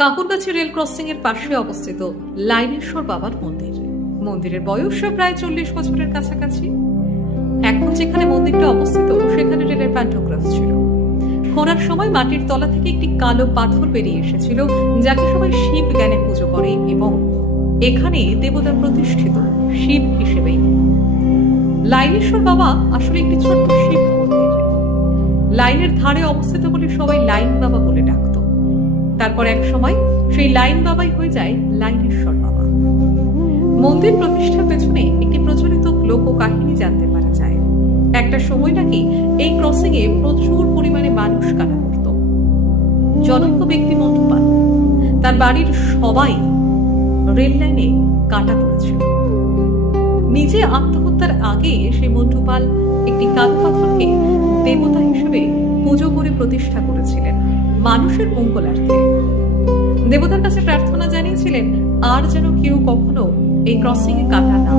Kakurgachi rail crossing এর পাশে অবস্থিত লাইনেশ্বর বাবার মন্দির। মন্দিরের বয়স প্রায় 40 বছরের কাছাকাছি। এখন যেখানে মন্দিরটা অবস্থিত সেখানে রেলের প্যান্টোগ্রাফ ছিল। খোঁড়ার সময় মাটির তলা থেকে একটি কালো পাথর বেরিয়ে এসেছিল, যাকে সবাই শিব জ্ঞানে পুজো করে এবং এখানে দেবতা প্রতিষ্ঠিত শিব হিসেবেই। লাইনেশ্বর বাবা আসলে একটি ছোট্ট শিব মন্দির। লাইনের ধারে অবস্থিত বলে সবাই লাইন বাবা বলে ডাকত। তারপর এক সময় সেই লাইন বাবাই হয়ে যায় লাইনেশ্বর বাবা। মন্দির প্রতিষ্ঠার পেছনে একটি প্রচলিত লোককাহিনী জানতে পারা যায়। একটা সময় নাকি এই ক্রসিং এ প্রচুর পরিমাণে মানুষ কাটা পড়ত। জনৈক ব্যক্তি মন্টু পাল, তার বাড়ির সবাই রেল লাইনে কাটা পড়েছিল। নিজে আত্মহত্যার আগে সেই মন্টু পাল একটি কালো পাথরকে দেবতা হিসেবে পুজো করে প্রতিষ্ঠা করেছিলেন মানুষের মঙ্গলার্থে। দেবতার কাছে প্রার্থনা জানিয়েছিলেন আর যেন কেউ কখনো এই ক্রসিং এ কাটা না।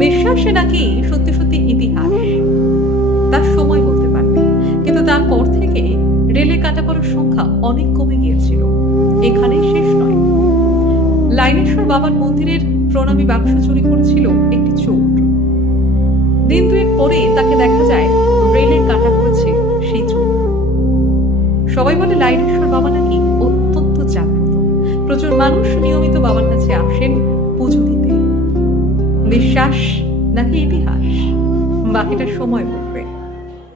বিশ্বাসে নাকি সত্যি সত্যি ইতিহাস, তার সময় বলতে পারবে, কিন্তু তারপর থেকে রেলে কাটা পড়ার সংখ্যা অনেক কমে গিয়েছিল। এখানেই শেষ নয়, লাইনেশ্বর বাবার মন্দিরের প্রণামী বাক্স চুরি করেছিল একটি চোর। দিন দুয়েক পরে তাকে দেখা যায় রেলে কাটা পড়েছে সেই চোর। সবাই বলে লাইনেশ্বর বাবা নাকি অত্যন্ত জাগ্রত। প্রচুর মানুষ নিয়মিত বাবার কাছে আসেন পুজো দিতে। বিশ্বাস নাকি ইতিহাস, বাকিটা সময় বলবে।